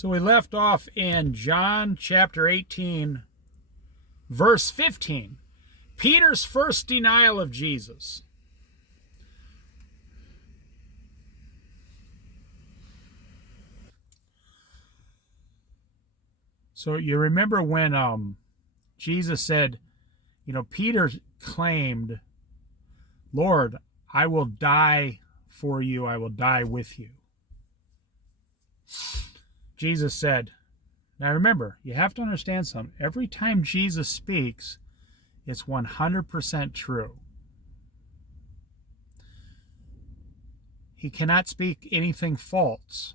So we left off in John chapter 18, verse 15. Peter's first denial of Jesus. So you remember when Jesus said, Peter claimed, Lord, I will die for you. I will die with you. Jesus said, now remember, you have to understand something. Every time Jesus speaks, it's 100% true. He cannot speak anything false.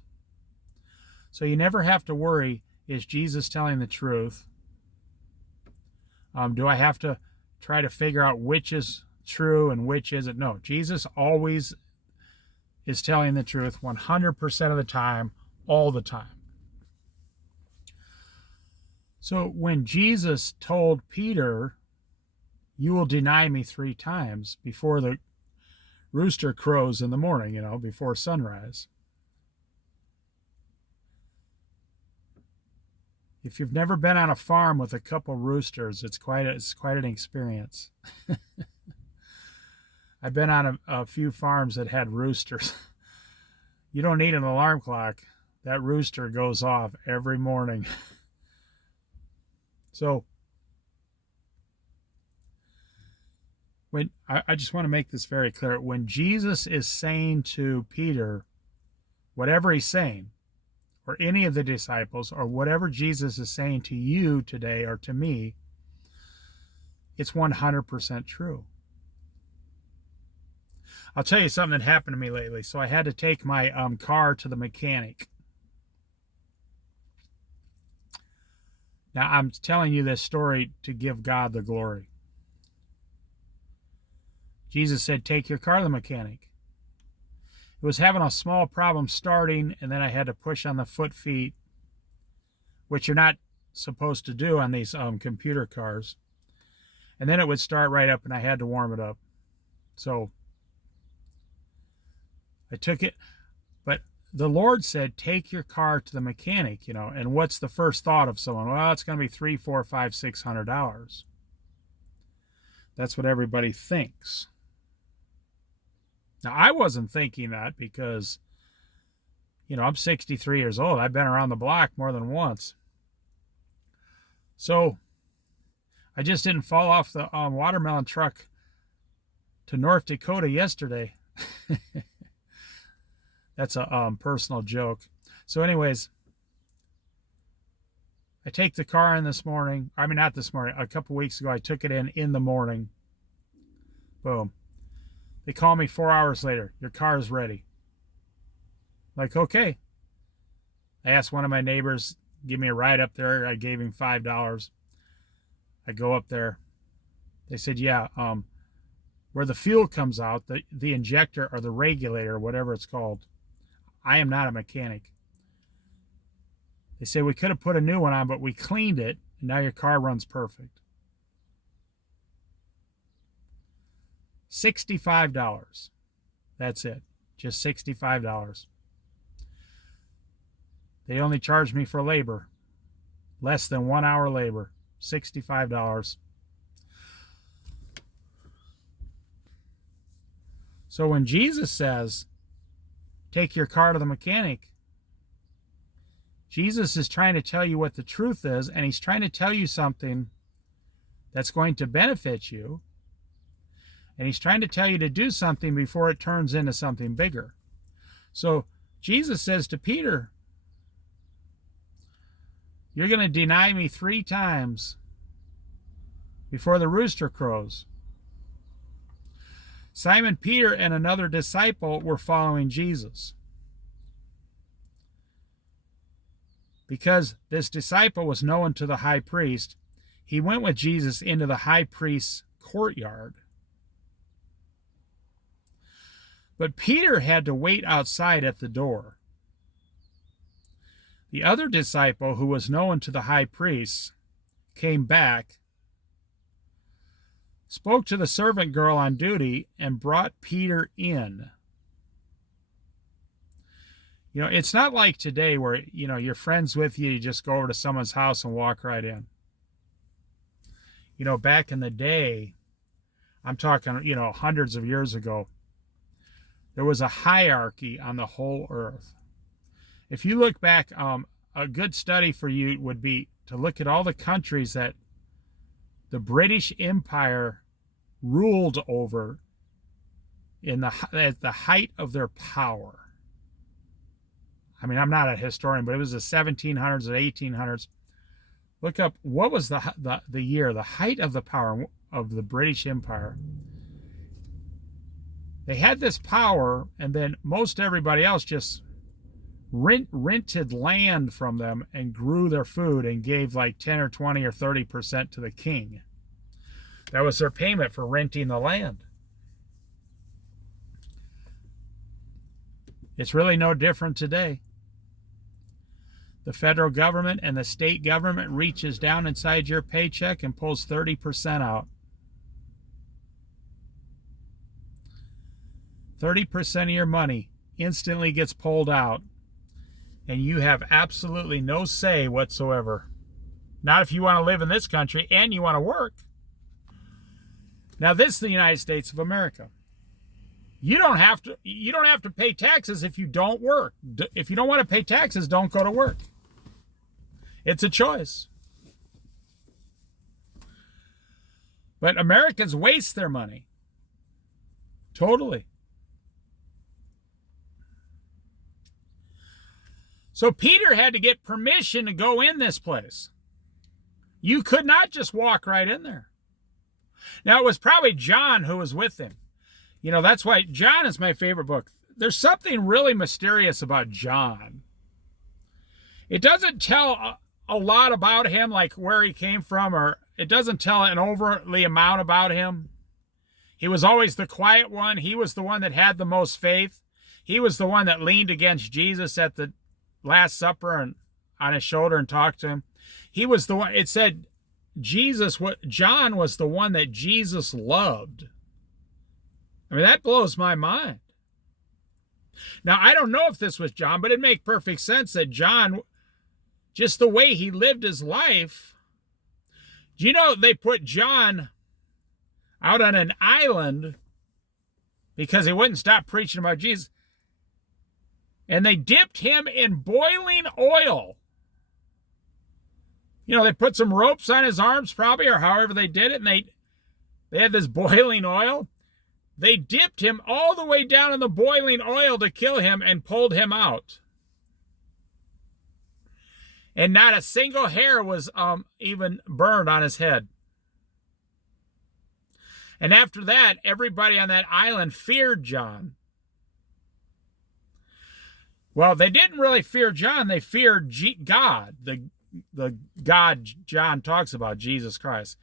So you never have to worry, is Jesus telling the truth? Do I have to try to figure out which is true and which isn't? No, Jesus always is telling the truth 100% of the time, all the time. So when Jesus told Peter, you will deny me 3 times before the rooster crows in the morning, before sunrise. If you've never been on a farm with a couple roosters, it's quite an experience. I've been on a few farms that had roosters. You don't need an alarm clock. That rooster goes off every morning. So I just want to make this very clear. When Jesus is saying to Peter, whatever he's saying, or any of the disciples, or whatever Jesus is saying to you today or to me, it's 100% true. I'll tell you something that happened to me lately. So I had to take my car to the mechanic. Now, I'm telling you this story to give God the glory. Jesus said, take your car to the mechanic. It was having a small problem starting, and then I had to push on the foot feet, which you're not supposed to do on these computer cars. And then it would start right up, and I had to warm it up. So I took it, but the Lord said, take your car to the mechanic, and what's the first thought of someone? Well, it's going to be $300, $400, $500, $600. That's what everybody thinks. Now, I wasn't thinking that because, I'm 63 years old. I've been around the block more than once. So I just didn't fall off the watermelon truck to North Dakota yesterday. That's a personal joke. So anyways, I take the car in this morning. I mean, not this morning. A couple weeks ago, I took it in the morning. Boom. They call me 4 hours later. Your car is ready. Like, okay. I asked one of my neighbors, give me a ride up there. I gave him $5. I go up there. They said, yeah, where the fuel comes out, the injector or the regulator, whatever it's called. I am not a mechanic. They say we could have put a new one on, but we cleaned it, and now your car runs perfect. $65. That's it. Just $65. They only charged me for labor. Less than 1 hour labor. $65. So when Jesus says, take your car to the mechanic, Jesus is trying to tell you what the truth is, and he's trying to tell you something that's going to benefit you. And he's trying to tell you to do something before it turns into something bigger. So Jesus says to Peter, you're going to deny me 3 times before the rooster crows. Simon Peter and another disciple were following Jesus. Because this disciple was known to the high priest, he went with Jesus into the high priest's courtyard. But Peter had to wait outside at the door. The other disciple, who was known to the high priest, came back, spoke to the servant girl on duty, and brought Peter in. You know, it's not like today where, you know, you're friends with you, you just go over to someone's house and walk right in. You know, back in the day, I'm talking, you know, hundreds of years ago, there was a hierarchy on the whole earth. If you look back, a good study for you would be to look at all the countries that the British Empire ruled over at the height of their power. I mean, I'm not a historian, but it was the 1700s or 1800s. Look up what was the year, the height of the power of the British Empire. They had this power, and then most everybody else just rented land from them and grew their food and gave like 10 or 20 or 30% to the king. That was their payment for renting the land. It's really no different today. The federal government and the state government reaches down inside your paycheck and pulls 30% out. 30% of your money instantly gets pulled out, and you have absolutely no say whatsoever. Not if you want to live in this country and you want to work. Now, this is the United States of America. You don't have to pay taxes if you don't work. If you don't want to pay taxes, don't go to work. It's a choice. But Americans waste their money. Totally. So Peter had to get permission to go in this place. You could not just walk right in there. Now, it was probably John who was with him. You know, that's why John is my favorite book. There's something really mysterious about John. It doesn't tell a lot about him, like where he came from, or it doesn't tell an overtly amount about him. He was always the quiet one. He was the one that had the most faith. He was the one that leaned against Jesus at the Last Supper and on his shoulder and talked to him. He was the one, it said John was the one that Jesus loved. I mean, that blows my mind. Now, I don't know if this was John, but it makes perfect sense that John, just the way he lived his life, do you know they put John out on an island because he wouldn't stop preaching about Jesus, and they dipped him in boiling oil. You know, they put some ropes on his arms probably, or however they did it, and they had this boiling oil. They dipped him all the way down in the boiling oil to kill him and pulled him out. And not a single hair was even burned on his head. And after that, everybody on that island feared John. Well, they didn't really fear John. They feared God, the God John talks about, Jesus Christ.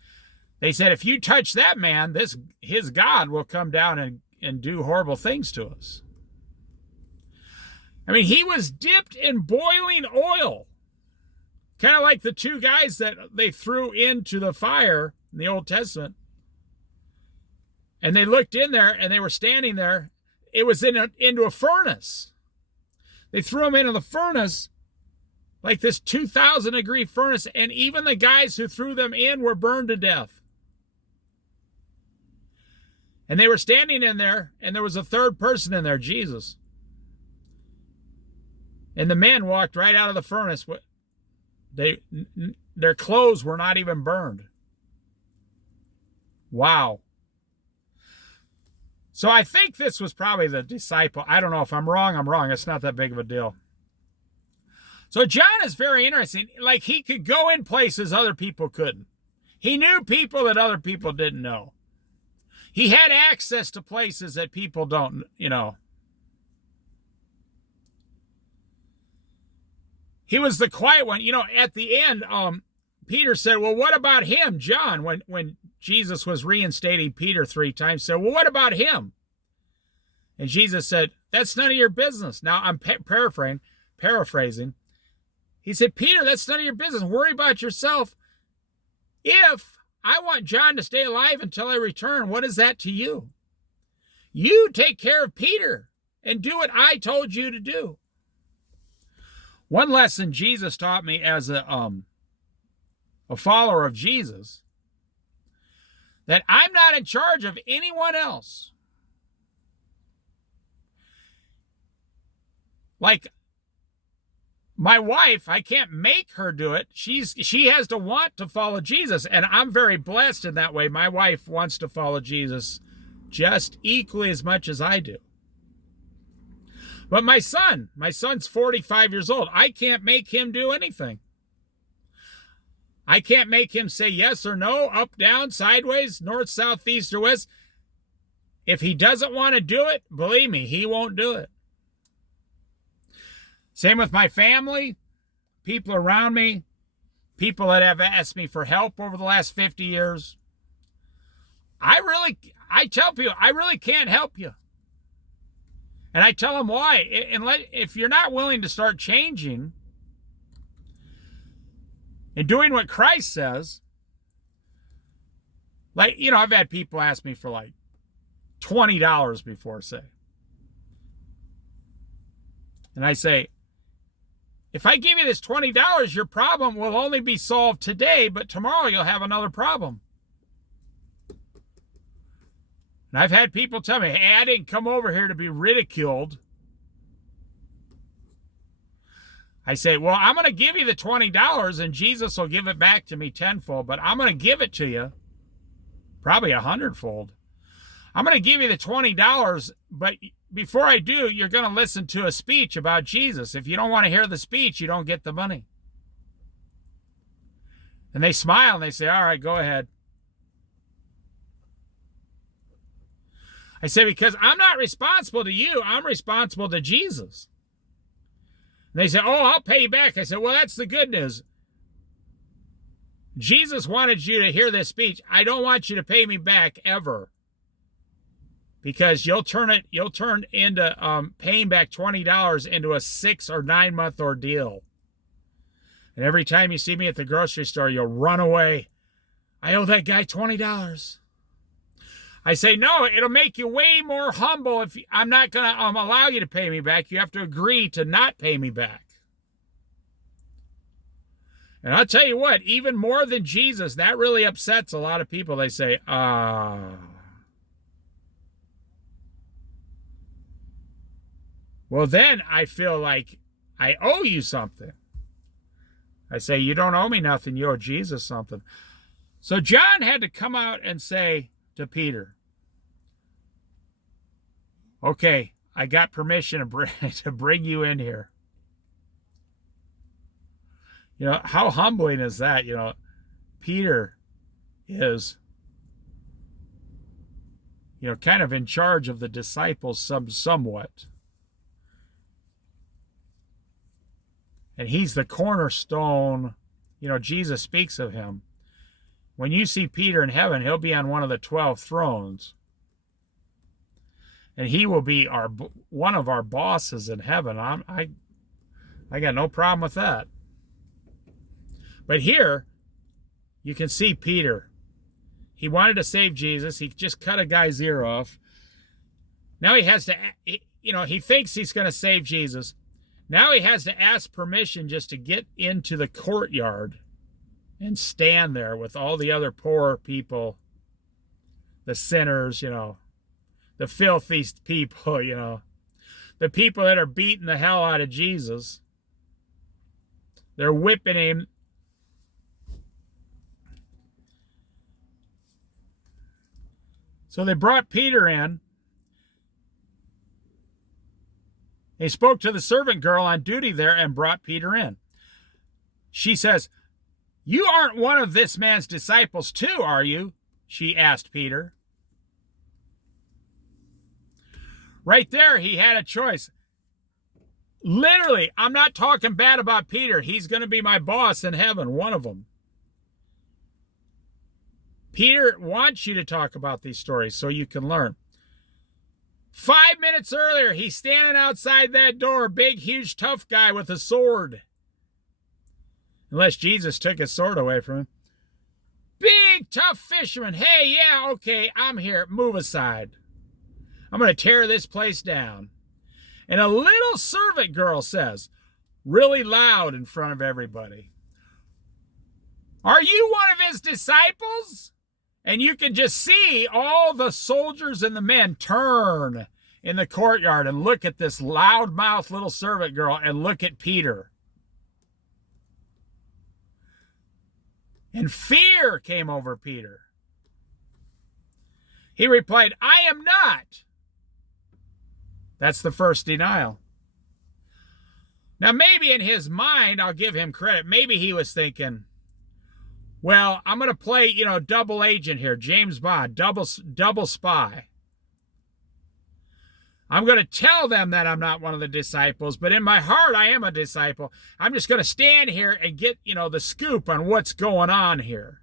They said, if you touch that man, his God will come down and do horrible things to us. I mean, he was dipped in boiling oil. Kind of like the two guys that they threw into the fire in the Old Testament. And they looked in there and they were standing there. It was into a furnace. They threw them into the furnace, like this 2,000-degree furnace, and even the guys who threw them in were burned to death. And they were standing in there, and there was a third person in there, Jesus. And the men walked right out of the furnace. Their clothes were not even burned. Wow. So I think this was probably the disciple. I don't know if I'm wrong. I'm wrong. It's not that big of a deal. So John is very interesting. Like, he could go in places other people couldn't. He knew people that other people didn't know. He had access to places that people don't, you know. He was the quiet one. You know, at the end, Peter said, well, what about him, John? When Jesus was reinstating Peter 3 times, said, well, what about him? And Jesus said, that's none of your business. Now, I'm paraphrasing. He said, Peter, that's none of your business. Worry about yourself. If I want John to stay alive until I return, what is that to you? You take care of Peter and do what I told you to do. One lesson Jesus taught me as a follower of Jesus, that I'm not in charge of anyone else. Like my wife, I can't make her do it. She has to want to follow Jesus, and I'm very blessed in that way. My wife wants to follow Jesus just equally as much as I do. But my son's 45 years old. I can't make him do anything. I can't make him say yes or no, up, down, sideways, north, south, east, or west. If he doesn't want to do it, believe me, he won't do it. Same with my family, people around me, people that have asked me for help over the last 50 years. I tell people, I really can't help you. And I tell them why. If you're not willing to start changing and doing what Christ says, like, I've had people ask me for like $20 before, say. And I say, if I give you this $20, your problem will only be solved today, but tomorrow you'll have another problem. And I've had people tell me, hey, I didn't come over here to be ridiculed. I say, well, I'm going to give you the $20 and Jesus will give it back to me tenfold, but I'm going to give it to you probably 100-fold. I'm going to give you the $20, but before I do, you're going to listen to a speech about Jesus. If you don't want to hear the speech, you don't get the money. And they smile and they say, all right, go ahead. I say, because I'm not responsible to you. I'm responsible to Jesus. And they say, oh, I'll pay you back. I said, well, that's the good news. Jesus wanted you to hear this speech. I don't want you to pay me back ever. Because you'll turn into paying back $20 into a 6 or 9 month ordeal. And every time you see me at the grocery store, you'll run away. I owe that guy $20. I say, no, it'll make you way more humble if I'm not going to allow you to pay me back. You have to agree to not pay me back. And I'll tell you what, even more than Jesus, that really upsets a lot of people. They say, well, then I feel like I owe you something. I say, you don't owe me nothing. You owe Jesus something. So John had to come out and say to Peter, okay, I got permission to bring you in here. How humbling is that? Peter is, kind of in charge of the disciples somewhat. And he's the cornerstone. Jesus speaks of him. When you see Peter in heaven, he'll be on one of the 12 thrones. And he will be one of our bosses in heaven. I got no problem with that. But here, you can see Peter. He wanted to save Jesus. He just cut a guy's ear off. Now he has to, he thinks he's going to save Jesus. Now he has to ask permission just to get into the courtyard and stand there with all the other poor people, the sinners, the filthy people, the people that are beating the hell out of Jesus. They're whipping him. So they brought Peter in. They spoke to the servant girl on duty there and brought Peter in. She says, you aren't one of this man's disciples too, are you? She asked Peter. Right there, he had a choice. Literally, I'm not talking bad about Peter. He's going to be my boss in heaven, one of them. Peter wants you to talk about these stories so you can learn. 5 minutes earlier, he's standing outside that door, big, huge, tough guy with a sword. Unless Jesus took his sword away from him. Big, tough fisherman. Hey, yeah, okay, I'm here. Move aside. I'm going to tear this place down. And a little servant girl says, really loud in front of everybody. Are you one of his disciples? And you can just see all the soldiers and the men turn in the courtyard and look at this loudmouth little servant girl and look at Peter. And fear came over Peter. He replied, I am not. That's the first denial. Now, maybe in his mind, I'll give him credit. Maybe he was thinking, well, I'm going to play, double agent here, James Bond, double spy. I'm going to tell them that I'm not one of the disciples, but in my heart, I am a disciple. I'm just going to stand here and get, the scoop on what's going on here.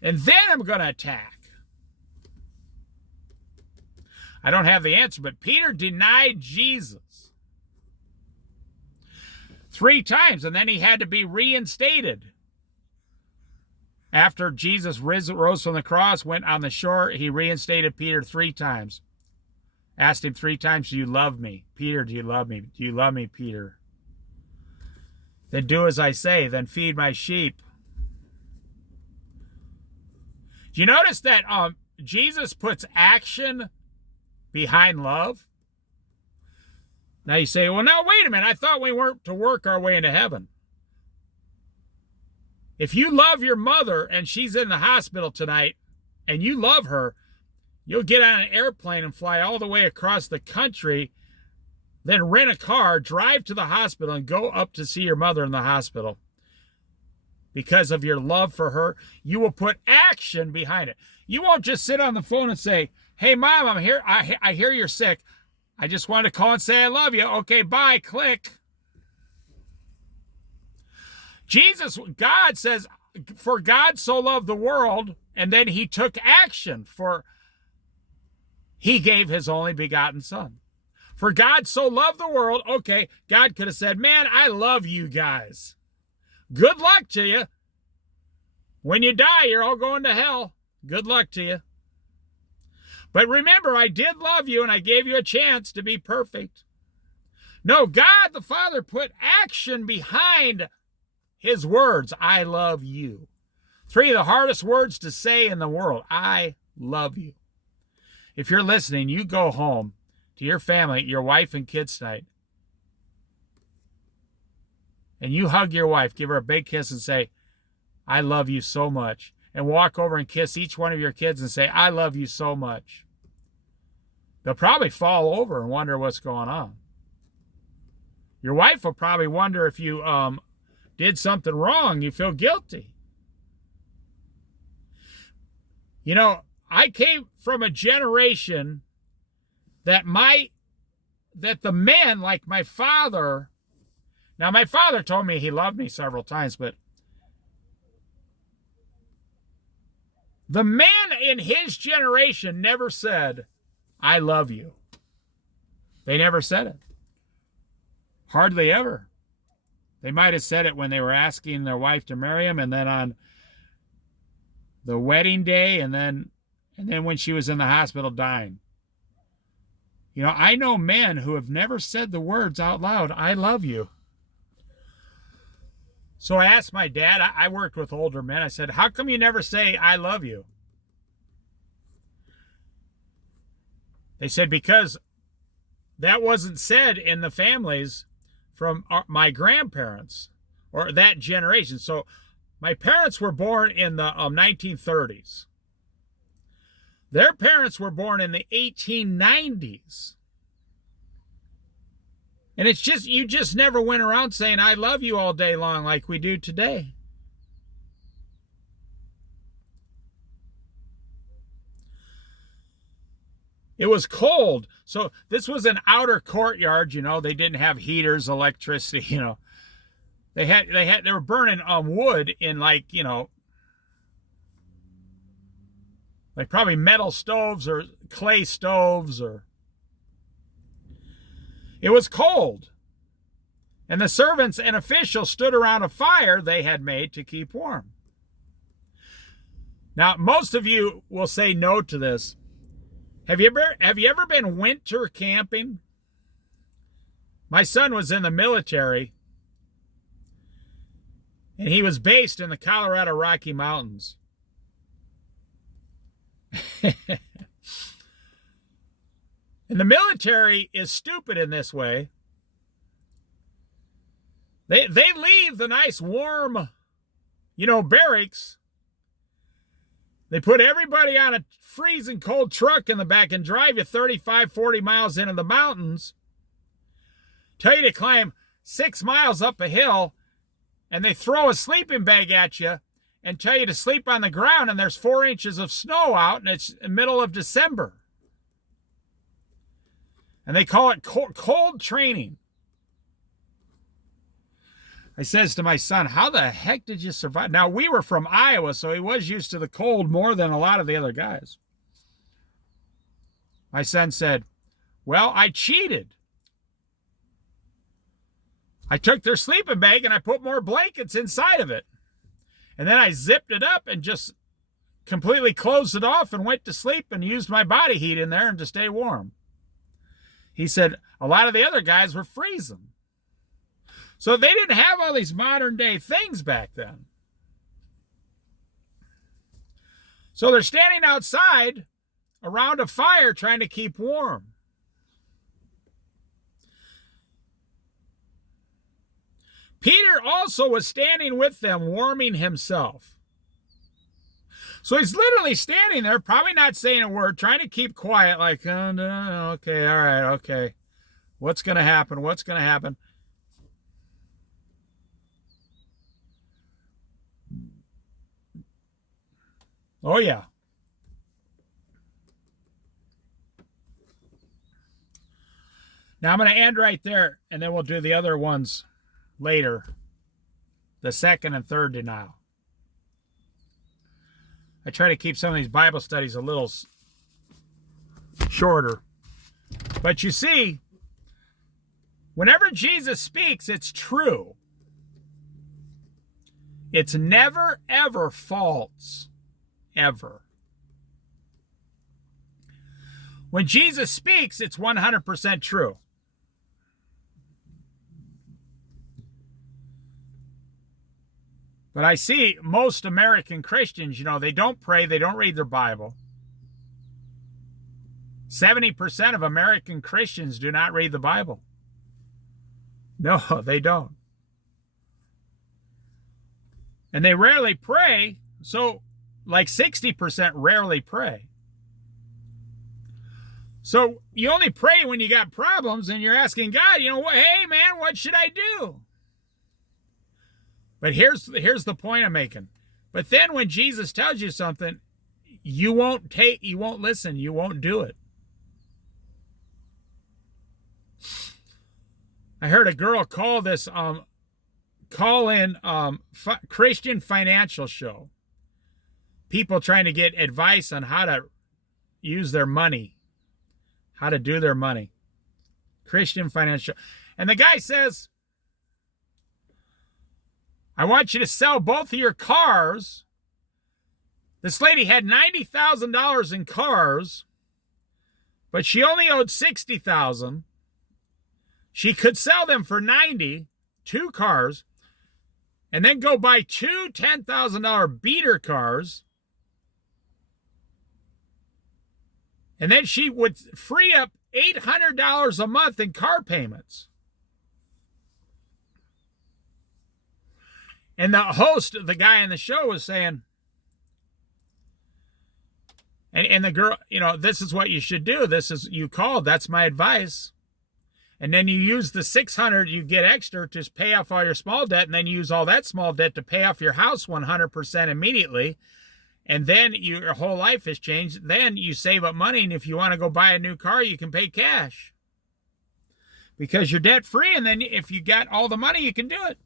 And then I'm going to attack. I don't have the answer, but Peter denied Jesus 3 times, and then he had to be reinstated. After Jesus rose from the cross, went on the shore, he reinstated Peter 3 times. Asked him 3 times, do you love me? Peter, do you love me? Do you love me, Peter? Then do as I say, then feed my sheep. Do you notice that Jesus puts action behind love? Now you say, well, now wait a minute. I thought we weren't to work our way into heaven. If you love your mother and she's in the hospital tonight and you love her, you'll get on an airplane and fly all the way across the country, then rent a car, drive to the hospital, and go up to see your mother in the hospital. Because of your love for her, you will put action behind it. You won't just sit on the phone and say, hey, Mom, I'm here. I hear you're sick. I just wanted to call and say I love you. Okay, bye, click. God says, for God so loved the world, and then he took action he gave his only begotten son. For God so loved the world, okay, God could have said, man, I love you guys. Good luck to you. When you die, you're all going to hell. Good luck to you. But remember, I did love you, and I gave you a chance to be perfect. No, God the Father put action behind his words, I love you. 3 of the hardest words to say in the world, I love you. If you're listening, you go home to your family, your wife and kids tonight, and you hug your wife, give her a big kiss and say, I love you so much. And walk over and kiss each one of your kids and say, I love you so much. They'll probably fall over and wonder what's going on. Your wife will probably wonder if you did something wrong. You feel guilty. I came from a generation that the men, like my father, now my father told me he loved me several times, but the men in his generation never said, I love you. They never said it. Hardly ever. They might have said it when they were asking their wife to marry him, and then on the wedding day, and then when she was in the hospital dying. I know men who have never said the words out loud, I love you. So I asked my dad, I worked with older men, I said, how come you never say, I love you? They said, because that wasn't said in the families from my grandparents or that generation. So my parents were born in the 1930s. Their parents were born in the 1890s. And it's just, you just never went around saying, I love you all day long like we do today. It was cold. So this was an outer courtyard, they didn't have heaters, electricity, They were burning wood in like probably metal stoves or clay stoves It was cold. And the servants and officials stood around a fire they had made to keep warm. Now, most of you will say no to this. Have you ever been winter camping? My son was in the military, And he was based in the Colorado Rocky Mountains. And the military is stupid in this way. They leave the nice warm, barracks. They put everybody on a freezing cold truck in the back and drive you 35, 40 miles into the mountains. Tell you to climb 6 miles up a hill, and they throw a sleeping bag at you and tell you to sleep on the ground, and there's 4 inches of snow out, and it's the middle of December. And they call it cold training. I says to my son, how the heck did you survive? Now, we were from Iowa, so he was used to the cold more than a lot of the other guys. My son said, well, I cheated. I took their sleeping bag and I put more blankets inside of it. And then I zipped it up and just completely closed it off and went to sleep and used my body heat in there and to stay warm. He said a lot of the other guys were freezing. So they didn't have all these modern day things back then. So they're standing outside around a fire trying to keep warm. Peter also was standing with them, warming himself. So he's literally standing there, probably not saying a word, trying to keep quiet, like, oh, no, okay, all right, okay. What's going to happen? What's going to happen? Oh, yeah. Now I'm going to end right there, and then we'll do the other ones later, the second and third denial. I try to keep some of these Bible studies a little shorter. But you see, whenever Jesus speaks, it's true. It's never, ever false. Ever. When Jesus speaks, it's 100% true. But I see most American Christians, they don't pray, they don't read their Bible. 70% of American Christians do not read the Bible. No, they don't. And they rarely pray, so like 60% rarely pray. So you only pray when you got problems and you're asking God, hey man, what should I do? But here's the point I'm making. But then when Jesus tells you something, you won't listen, you won't do it. I heard a girl call this Christian financial show. People trying to get advice on how to use their money, how to do their money. Christian financial. And the guy says, I want you to sell both of your cars. This lady had $90,000 in cars, but she only owed $60,000. She could sell them for $90,000, 2 cars, and then go buy 2 $10,000 beater cars. And then she would free up $800 a month in car payments. And the host, the guy in the show, was saying, and the girl, this is what you should do. This is, you called, that's my advice. And then you use the $600 you get extra to pay off all your small debt, and then you use all that small debt to pay off your house 100% immediately. And then your whole life has changed. Then you save up money, and if you want to go buy a new car, you can pay cash. Because you're debt free, and then if you got all the money, you can do it.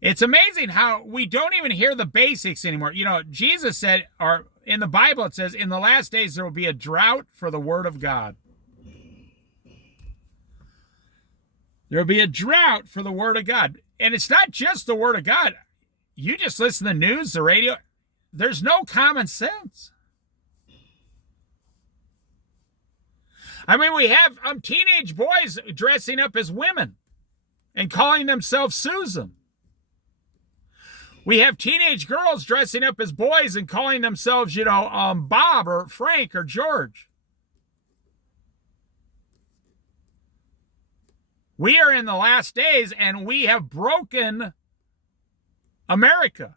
It's amazing how we don't even hear the basics anymore. Jesus said, or in the Bible it says, in the last days there will be a drought for the word of God. There will be a drought for the word of God. And it's not just the word of God. You just listen to the news, the radio. There's no common sense. I mean, we have teenage boys dressing up as women. and calling themselves Susan. We have teenage girls dressing up as boys and calling themselves, Bob or Frank or George. We are in the last days, and we have broken America.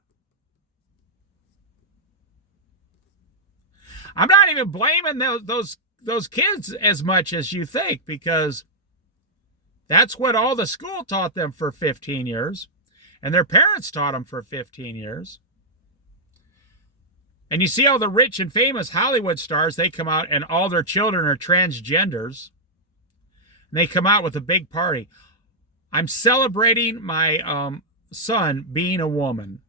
I'm not even blaming those kids as much as you think, because that's what all the school taught them for 15 years. And their parents taught them for 15 years. And you see all the rich and famous Hollywood stars, they come out and all their children are transgenders. And they come out with a big party. I'm celebrating my son being a woman.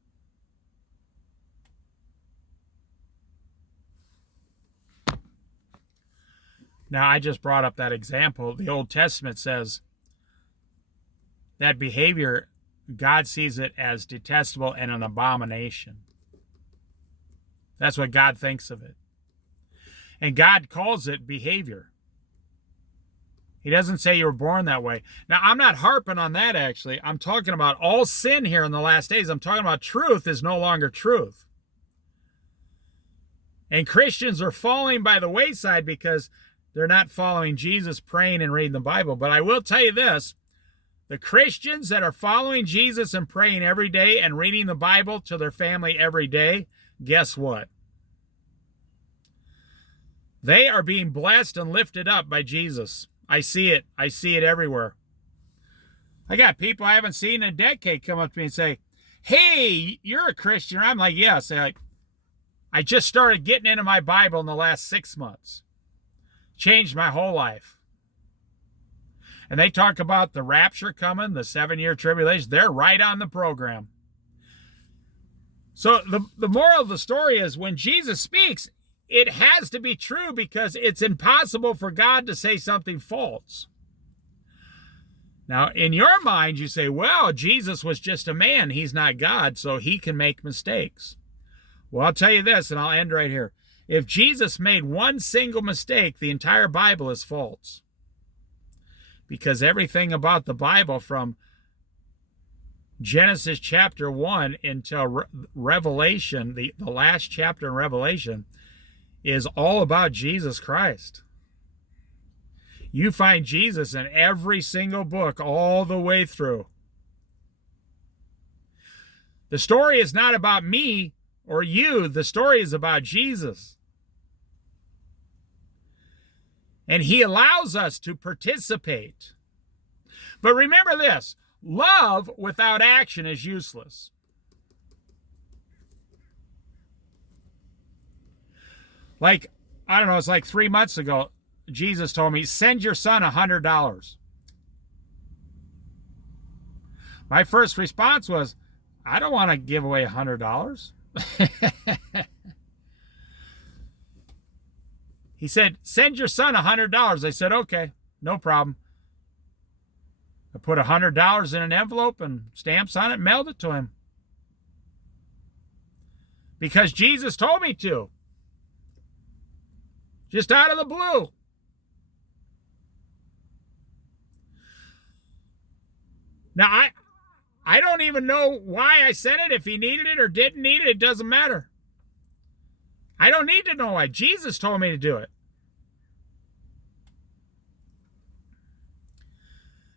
Now, I just brought up that example. The Old Testament says that behavior, God sees it as detestable and an abomination. That's what God thinks of it. And God calls it behavior. He doesn't say you were born that way. Now, I'm not harping on that, actually. I'm talking about all sin here in the last days. I'm talking about truth is no longer truth. And Christians are falling by the wayside because they're not following Jesus, praying and reading the Bible. But I will tell you this. The Christians that are following Jesus and praying every day and reading the Bible to their family every day, guess what? They are being blessed and lifted up by Jesus. I see it. I see it everywhere. I got people I haven't seen in a decade come up to me and say, "Hey, you're a Christian." I'm like, "Yes." They're like, "I just started getting into my Bible in the last 6 months. Changed my whole life." And they talk about the rapture coming, the 7-year tribulation. They're right on the program. So the moral of the story is when Jesus speaks, it has to be true because it's impossible for God to say something false. Now, in your mind, you say, well, Jesus was just a man. He's not God, so he can make mistakes. Well, I'll tell you this, and I'll end right here. If Jesus made one single mistake, the entire Bible is false. Because everything about the Bible from Genesis chapter 1 until Revelation, the last chapter in Revelation, is all about Jesus Christ. You find Jesus in every single book all the way through. The story is not about me or you. The story is about Jesus. And he allows us to participate. But remember this, love without action is useless. Like, I don't know, it's like 3 months ago, Jesus told me, send your son $100. My first response was, I don't want to give away $100. He said, send your son $100. I said, okay, no problem. I put $100 in an envelope and stamps on it and mailed it to him. Because Jesus told me to. Just out of the blue. Now, I don't even know why I said it. If he needed it or didn't need it, it doesn't matter. I don't need to know why. Jesus told me to do it.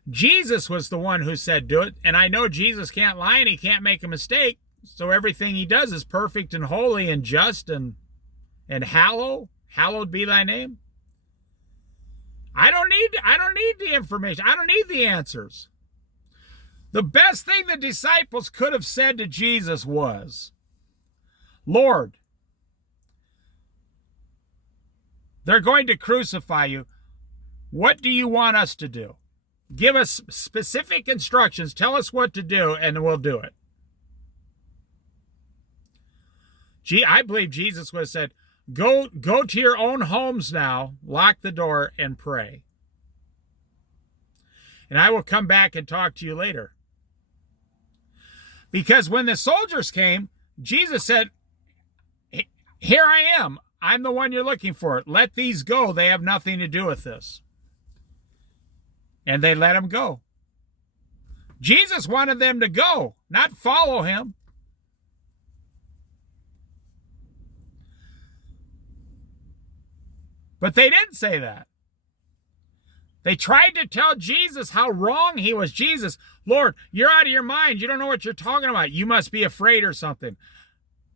Jesus was the one who said do it. And I know Jesus can't lie and he can't make a mistake. So everything he does is perfect and holy and just and hallowed be thy name. I don't need the information. I don't need the answers. The best thing the disciples could have said to Jesus was, Lord, they're going to crucify you. What do you want us to do? Give us specific instructions. Tell us what to do, and we'll do it. I believe Jesus would have said, go to your own homes now, lock the door, and pray. And I will come back and talk to you later. Because when the soldiers came, Jesus said, here I am. I'm the one you're looking for. Let these go. They have nothing to do with this. And they let him go. Jesus wanted them to go, not follow him. But they didn't say that. They tried to tell Jesus how wrong he was. Jesus, Lord, you're out of your mind. You don't know what you're talking about. You must be afraid or something.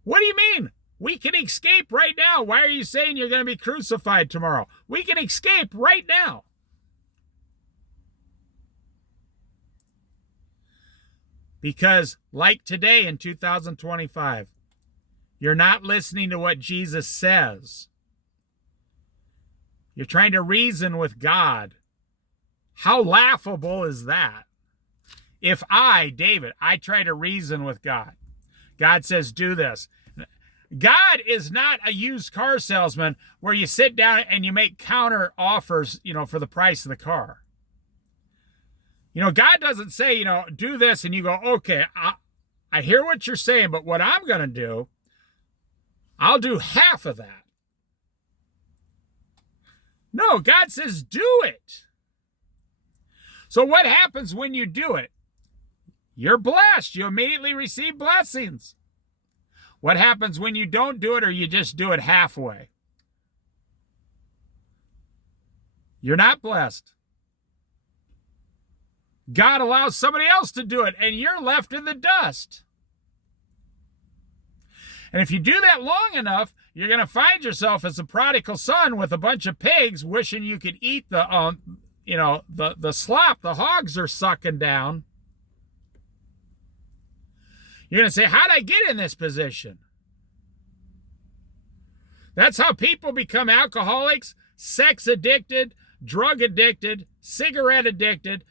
What do you mean? We can escape right now. Why are you saying you're going to be crucified tomorrow? We can escape right now. Because like today in 2025, you're not listening to what Jesus says. You're trying to reason with God. How laughable is that? If I, David, I try to reason with God. God says, do this. God is not a used car salesman where you sit down and you make counter offers, for the price of the car. God doesn't say, do this, and you go, okay, I hear what you're saying, but what I'm going to do, I'll do half of that. No, God says, do it. So what happens when you do it? You're blessed. You immediately receive blessings. What happens when you don't do it or you just do it halfway? You're not blessed. God allows somebody else to do it, and you're left in the dust. And if you do that long enough, you're going to find yourself as a prodigal son with a bunch of pigs wishing you could eat the slop the hogs are sucking down. You're going to say, how'd I get in this position? That's how people become alcoholics, sex addicted, drug addicted, cigarette addicted,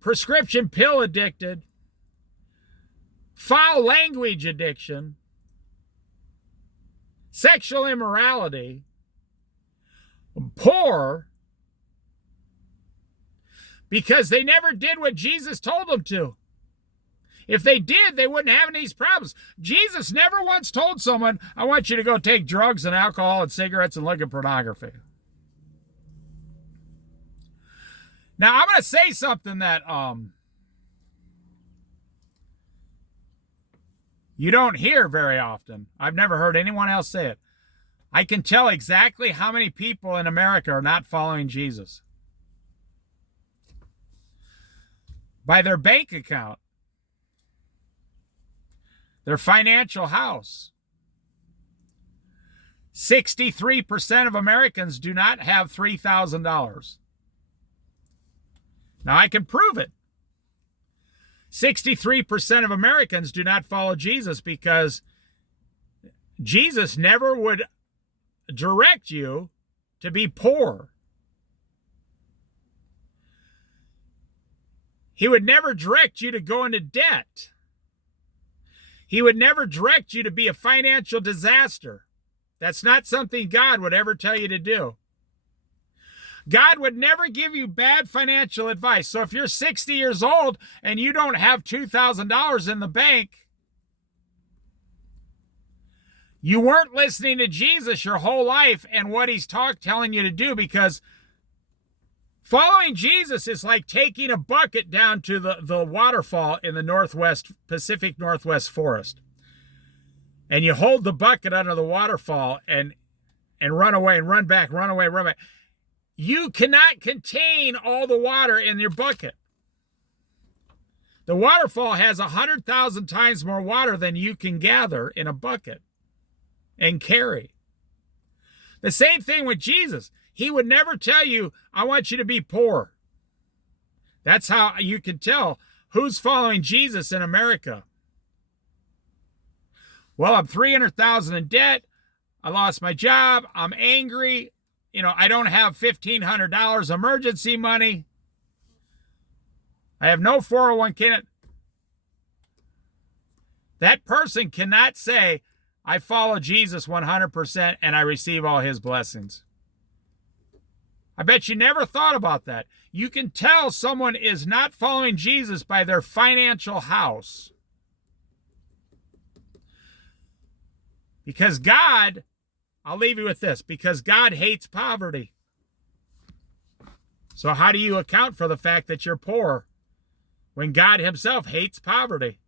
prescription pill addicted, foul language addiction, sexual immorality, poor, because they never did what Jesus told them to. If they did, they wouldn't have any of these problems. Jesus never once told someone, I want you to go take drugs and alcohol and cigarettes and look at pornography. Now, I'm going to say something that you don't hear very often. I've never heard anyone else say it. I can tell exactly how many people in America are not following Jesus. By their bank account, their financial house. 63% of Americans do not have $3,000. Now, I can prove it. 63% of Americans do not follow Jesus because Jesus never would direct you to be poor. He would never direct you to go into debt. He would never direct you to be a financial disaster. That's not something God would ever tell you to do. God would never give you bad financial advice. So if you're 60 years old and you don't have $2,000 in the bank, you weren't listening to Jesus your whole life and what he's telling you to do, because following Jesus is like taking a bucket down to the waterfall in the Pacific Northwest forest. And you hold the bucket under the waterfall and run away and run back, run away, run back. You cannot contain all the water in your bucket. The waterfall has 100,000 times more water than you can gather in a bucket and carry. The same thing with Jesus. He would never tell you, I want you to be poor. That's how you can tell who's following Jesus in America. Well, I'm $300,000 in debt. I lost my job. I'm angry. I don't have $1,500 emergency money. I have no 401k. That person cannot say, I follow Jesus 100% and I receive all his blessings. I bet you never thought about that. You can tell someone is not following Jesus by their financial house. Because God, I'll leave you with this, because God hates poverty. So how do you account for the fact that you're poor when God himself hates poverty.